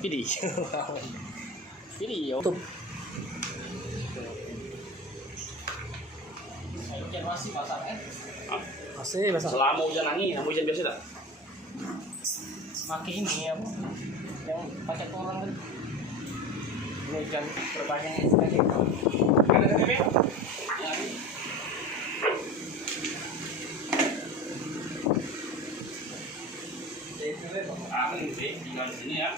video. Video. Tuh. Masih basah kan? Masih basah. Selama hujan angin, hujan biasa tak? Semakin ini ya, yang pakai orang kan. Ini hujan berbahaya sekali. Ada KTP? Ya. Aku tinggal di sini ya.